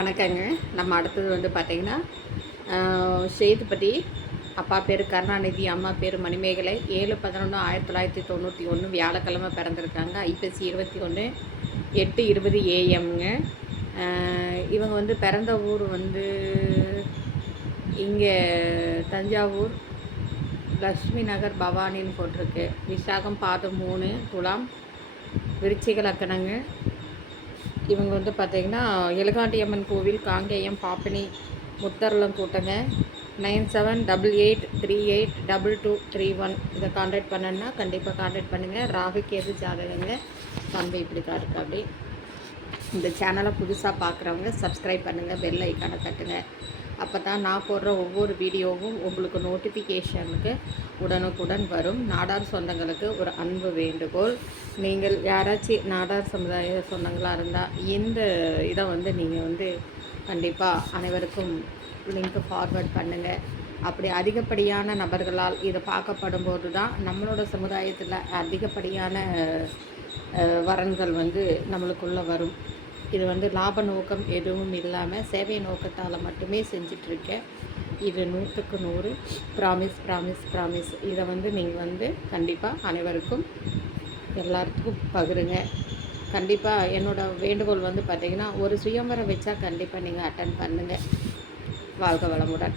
வணக்கங்க. நம்ம அடுத்தது வந்து பார்த்திங்கன்னா சேதுபதி. அப்பா பேர் கருணாநிதி, அம்மா பேர் மணிமேகலை. 7/11/1991 வியாழக்கிழமை பிறந்திருக்காங்க. ஐப்பசி 21 8:20 AM-ங்க. இவங்க வந்து பிறந்த ஊர் வந்து இங்கே தஞ்சாவூர் லக்ஷ்மி நகர் பவானின்னு போட்டிருக்கு. விசாகம் பாதம் 3 துலாம் விருச்சிக லக்கணங்க. இவங்க வந்து பார்த்திங்கன்னா எழுகாண்டியம்மன் கோவில், காங்கேயம், பாப்பினி, முத்தரலம் கூட்டங்க. 9788382231 இதை கான்டாக்ட் பண்ணணுன்னா கண்டிப்பாக கான்டாக்ட் பண்ணுங்கள். ராகு கேது ஜாதகங்க. தம்பி இப்படி தான் இருக்கு. அப்படி இந்த சேனலை புதுசாக பார்க்குறவங்க சப்ஸ்கிரைப் பண்ணுங்கள், பெல் ஐக்கானை தட்டுங்க. அப்போ தான் நான் போடுற ஒவ்வொரு வீடியோவும் உங்களுக்கு நோட்டிஃபிகேஷனுக்கு உடனுக்குடன் வரும். நாடார் சொந்தங்களுக்கு ஒரு அன்பு வேண்டுகோள், நீங்கள் யாராச்சும் நாடார் சமுதாய சொந்தங்களாக இருந்தால் இந்த இதை வந்து நீங்கள் வந்து கண்டிப்பாக அனைவருக்கும் லிங்க்கு ஃபார்வர்ட் பண்ணுங்கள். அப்படி அதிகப்படியான நபர்களால் இது பார்க்கப்படும் போது தான் நம்மளோட சமுதாயத்தில் அதிகப்படியான வரன்கள் வந்து நம்மளுக்குள்ளே வரும். இது வந்து லாப நோக்கம் எதுவும் இல்லாமல் சேவை நோக்கத்தால் மட்டுமே செஞ்சிட்ருக்கேன். இது 100க்கு 100 ப்ராமிஸ். இதை வந்து நீங்கள் வந்து கண்டிப்பாக அனைவருக்கும் எல்லாத்துக்கும் பகிருங்க. கண்டிப்பாக என்னோடய வேண்டுகோள் வந்து பார்த்திங்கன்னா, ஒரு சுயம்பரம் வச்சா கண்டிப்பாக நீங்கள் அட்டன் பண்ணுங்கள். வாழ்க வளமுடன்.